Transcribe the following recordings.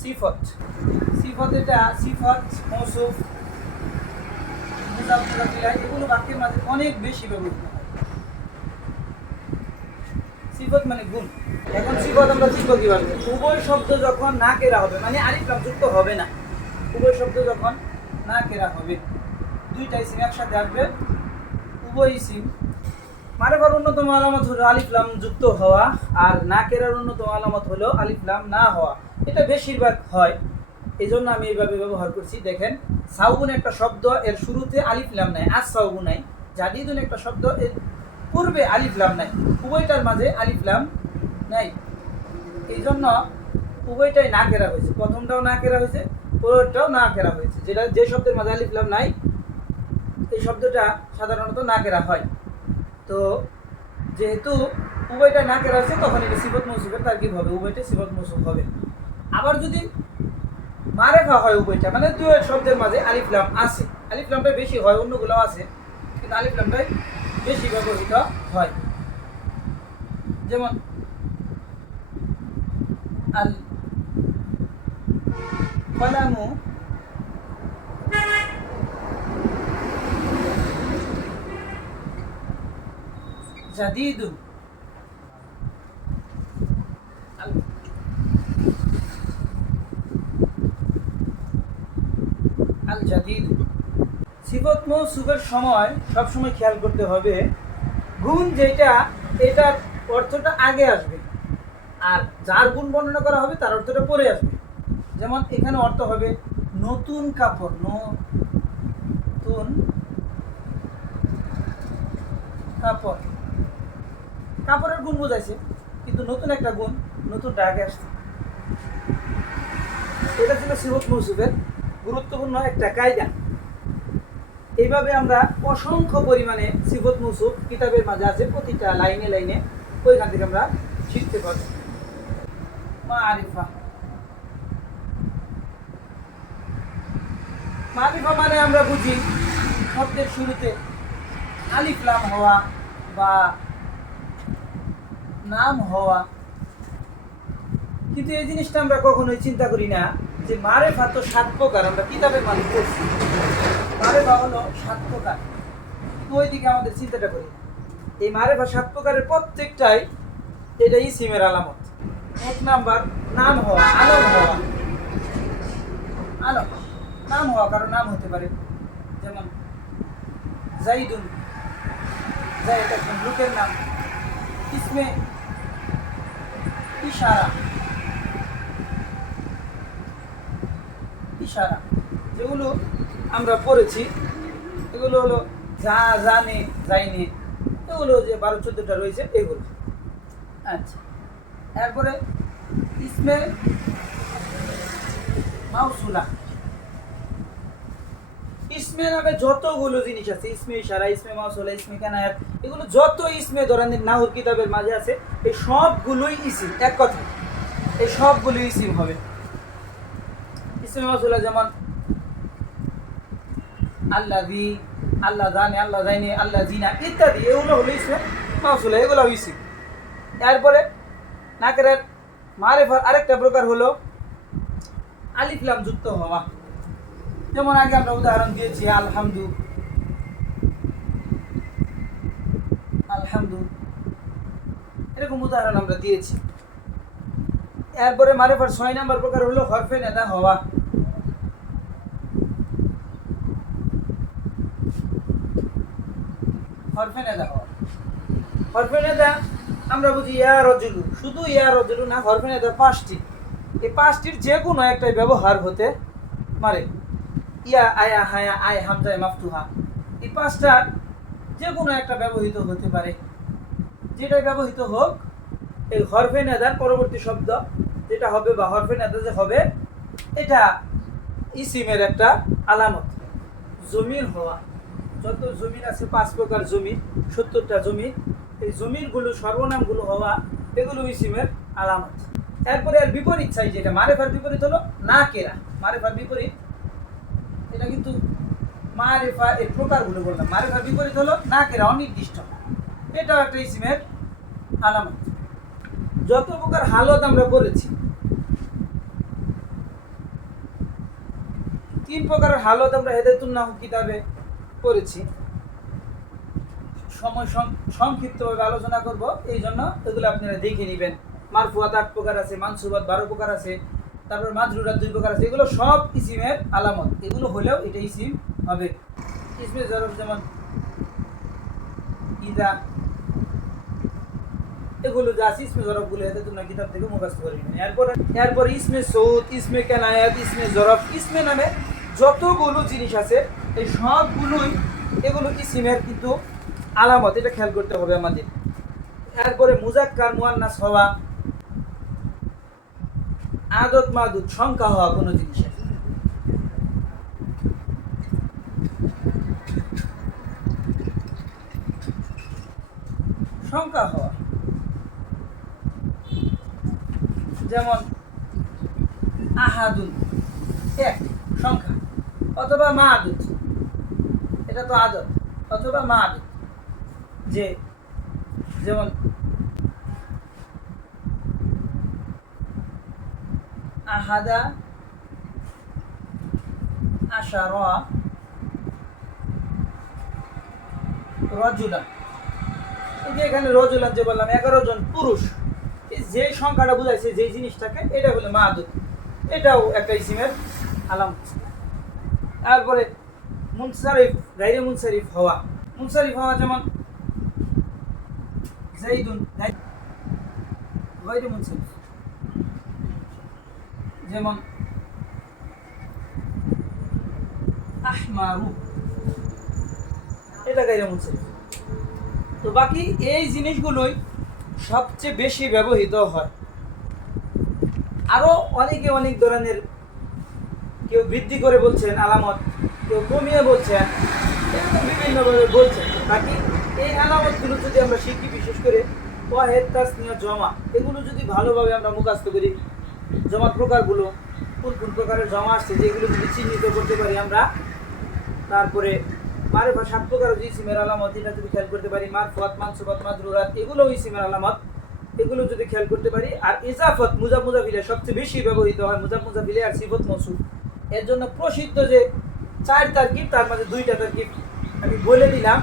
সিফত। সিফত এটা, সিফত, মৌসুফ এগুলো বাক্যের মাঝে অনেক বেশি ব্যবহৃত হয়। সিফত মানে গুণ। এখন সিফত আমরা উভয় শব্দ যখন না কেরা হবে মানে লাম যুক্ত হবে না। উভয় শব্দ যখন না কেরা হবে দুইটা ইসিম একসাথে আসবে। উভয় ইসিম অন্যতম আলামত হলো আলিফলাম যুক্ত হওয়া, আর না কেরার অন্যতম আলামত হলো আলিফলাম না হওয়া। এটা বেশিরভাগ হয়। এই জন্য আমি এইভাবে ব্যবহার করছি। দেখেন সাউগুন একটা শব্দ, এর শুরুতে আলিফলাম নাই আজ সাউগুন নাই। জাদিদুন একটা শব্দ, এর পূর্বে আলিফলাম নাই। উভয়টার মাঝে আলিফলাম নাই। এই জন্য উভয়টাই না কেরা হয়েছে। প্রথমটাও না কেরা হয়েছে, পরেরটাও না কেরা হয়েছে। যেটা, যে শব্দের মাঝে আলিফলাম নাই, এই শব্দটা সাধারণত না কেরা হয়। তো, যেহেতু উভয়টা না কেরা হয়েছে, তখন এটা সিবত মৌসুফের তার কি হবে। উভয়টা সিবত মৌসুফ হবে। আবার যদি মারেফা হয় উভয়টা মানে দুই শব্দের মাঝে আলিফলাম আছে। আলিফলামটা বেশি হয় অন্যগুলো আছে, কিন্তু আলিফলামটাই বেশি ব্যবহৃত হয়। যেমন, আল কলামু জাদিদুন আল আল জাদিদ। সিফত মৌসুফের সময় সবসময় খেয়াল করতে হবে, গুণ যেটা, এটার অর্থটা আগে আসবে। আর যার গুণ বর্ণনা করা হবে, তার অর্থটা পরে আসবে। যেমন এখানে অর্থ হবে নতুন কাপড় নতুন কাপড়। কাপড়ের গুণ বোঝাইছে, কিন্তু নতুন একটা গুণ, নতুনটা আগে আসছে। এটা ছিল সিবত মৌসুফের গুরুত্বপূর্ণ একটা কায়দা। এইভাবে আমরা অসংখ্য পরিমাণে সিবত মৌসুফ কিতাবের মাঝে আছে, প্রতিটা লাইনে লাইনে ওইখান থেকে আমরা শিখতে পারব। মারিফা। মারিফা মানে আমরা বুঝি শব্দের শুরুতে আলিফলাম হওয়া বা নাম হওয়া। কিন্তু এই জিনিসটা আমরা কখনোই চিন্তা করি না। যে মারেফা তো সাত প্রকার, আমরা কিতাবের মালিক করছি। মারেফা হলো সাত প্রকার। কিন্তু ওইদিকে আমাদের চিন্তাটা করি। এই মারেফা সাত প্রকারের প্রত্যেকটাই এটা ইসিমের আলামত। এক নাম্বার, নাম হওয়া, আলম হওয়া। আলম, নাম হওয়া কারও নাম হতে পারে। যেমন জাইদুন। জাইদ একজন লোকের নাম। ইসমে ইশারা। ইশারা। যেগুলো আমরা পড়েছি, এগুলো হলো যা জানে যাইনে এগুলো যে বারো চোদ্দোটা রয়েছে, এগুলো। আচ্ছা। এরপরে ইসমে মাউসুলা। ইসমে নামে যতগুলো জিনিস আছে, ইসমে ইশারা, ইসমে মাউসুলা, ইসমে কানায়াত, এগুলো যত ইসমে ধরনের নাহুর কিতাবের মাঝে আছে, এই সবগুলোই ইসিম, এক কথা এই সবগুলোই ইসিম হবে। মাউসুলা যেমন আল্লাহ দি আল্লাহ জানে, আল্লাহ আল্লাহ জিনা ইত্যাদি। এগুলো হলো ইসমে মাউসুলা এগুলো এরপরে মারেফার আরেকটা প্রকার হলো আলিফলাম যুক্ত হওয়া। যেমন আগে আমরা উদাহরণ দিয়েছি, আলহামদু আলহামদু এরকম উদাহরণ আমরা দিয়েছি। এরপরে মারেফার ছয় নাম্বার প্রকার হলো, হরফে নেতা হওয়া। হরফে নেতা হওয়া হরফে আমরা বুঝি ইয়া রজুলু। শুধু ইয়া রজুলু না হরফে নেতা পাঁচটি। এই পাঁচটির যে কোনো একটাই ব্যবহার হতে পারে। ইয়া, আয়া, হায়া, আয়, হামজায়, মাফতুহা। এই পাঁচটা যে কোনো একটা ব্যবহৃত হতে পারে। যেটাই ব্যবহৃত হোক, এই হরফে নেদার পরবর্তী শব্দ যেটা হবে বা হরফে নেদা যে হবে, এটা ইসিমের একটা আলামত। জমির হওয়া। যত জমির আছে, পাঁচ প্রকার জমি, সত্তরটা জমি, এই জমিরগুলো সর্বনামগুলো হওয়া, এগুলো ইসিমের আলামত। এরপরে আর বিপরীত চাই যেটা, মারেফার বিপরীত হলো না কেরা মারেফার বিপরীত, এটা কিন্তু মারেফা এর প্রকারগুলো বললাম। মারেফার বিপরীত হলো না কেরা অনির্দিষ্ট। এটাও একটা ইসিমের আলামত। যত প্রকার হালত আমরা বলেছি তিন প্রকারের হালত আমরা হেদায়তুন নাহু কিতাবে করেছি, সময় সংক্ষিপ্তভাবে আলোচনা করব এই জন্য এগুলো আপনারা দেখে নেবেন। মারফুয়াত আট প্রকার আছে, মানসুবাত বারো প্রকার আছে, তারপর মাজরুরাত দুই প্রকার আছে, এগুলো সব ইসিমের আলামত। এগুলো হলেও এটা ইসিম হবে। ইসমে জরফ যেমন ইদা, এগুলো যা আছে ইসমে জরফগুলো এতে তোমরা কিতাব থেকে মুখস্থ করে নেবেন এরপরে, এরপর ইসমে সৌদ, ইসমে কেনায়াত, ইসমে জরফ, ইসমে নামে যতগুলো জিনিস আছে এই সবগুলোই এগুলো কি ইসিমের কিন্তু আলামত, এটা খেয়াল করতে হবে আমাদের। এরপরে মুজাক্কার, মুয়ান্নাস হওয়া, আদত মাদুদ সংখ্যা হওয়া কোনো জিনিসের সংখ্যা হওয়া। যেমন, আহাদুন, এক, সংখ্যা। অথবা মা আদত এটা তো আদত, অথবা মা আদত যে, যেমন, আহাদা আশারা রজুলা যে এখানে রজুলান যে বললাম, এগারো জন পুরুষ যে সংখ্যাটা বুঝাইছে, যে জিনিসটাকে, এটা হলো মাহাদুদ এটাও একটা ইসিমের আলাম তারপরে মুনসারিফ, গাইরে মুনসারিফ হওয়া। মুনসারিফ হওয়া যেমন জাইদুন গাইরে মুনসারিফ। যেমন আহমারু। এটা গাইরে মুনসারিফ। তো বাকি এই জিনিসগুলোই সবচেয়ে বেশি ব্যবহৃত হয়। আরও অনেকে অনেক ধরনের কেউ বৃদ্ধি করে বলছেন, আলামত। কেউ কমিয়ে বলছেন বিভিন্নভাবে বলছেন বাকি এই আলামতগুলো যদি আমরা শিখি, বিশেষ করে ওয়াহেদ, তাসনিয়া, জমা, এগুলো যদি ভালোভাবে আমরা মুখাস্ত করি জমার প্রকারগুলো, কোন কোন প্রকারের জমা আসছে, যেগুলো যদি চিহ্নিত করতে পারি আমরা, তারপরে মারেফা সাত প্রকার যে ইসিমের আলামত, এটা যদি খেয়াল করতে পারি, মারফত মানসুবাত মাদরুরাত, এগুলো ইসিমের আলামত, এগুলো যদি খেয়াল করতে পারি, আর ইজাফত মুজাব মুজাফিলে সবচেয়ে বেশি ব্যবহৃত হয় মুজাব মুজাফিলে আর সিফত মসুদ এর জন্য প্রসিদ্ধ যে চার তারকিব তার মধ্যে দুইটা তারকিব আমি বলে দিলাম।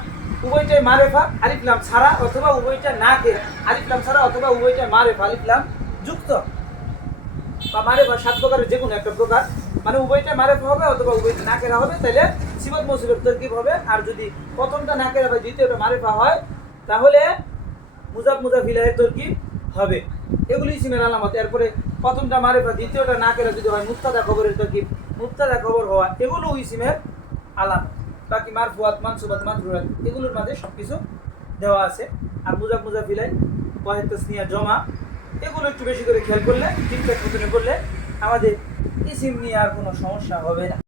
উভয়টাই মারেফা আলিফলাম ছাড়া অথবা উভয়টা না কে আলিফলাম ছাড়া অথবা উভয়টা মারেফা আলিফলাম যুক্ত। বা মারেফা সাত প্রকারের যে কোনো একটা প্রকার। মানে উভয়টা মারেফা হবে অথবা উভয়টা না কেরা হবে, তাহলে সিবত মসুবের তরকিব হবে। আর যদি প্রথমটা না কেরা হয় দ্বিতীয়টা মারেফা হয়, তাহলে মুজাব ইলাহের তরকিব হবে। এগুলি ইসিমের আলামত। এরপরে প্রথমটা মারেফা, দ্বিতীয়টা না কেরা যদি হয় মুক্তাদা খবরের তরকিব মুক্তাদা খবর হওয়া, এগুলো ইসিমের আলাম। বাকি মারফুয়াত মানসুবাত মানসুরাত এগুলোর মাঝে সব কিছু দেওয়া আছে। আর মুজাব মুজাফিলাই ওয়াহেদ তাসনিয়া জমা। এগুলো একটু বেশি করে খেয়াল করলে, ঠিকঠাক মতনে করলে আমাদের ইসিম নিয়ে আর কোনো সমস্যা হবে না।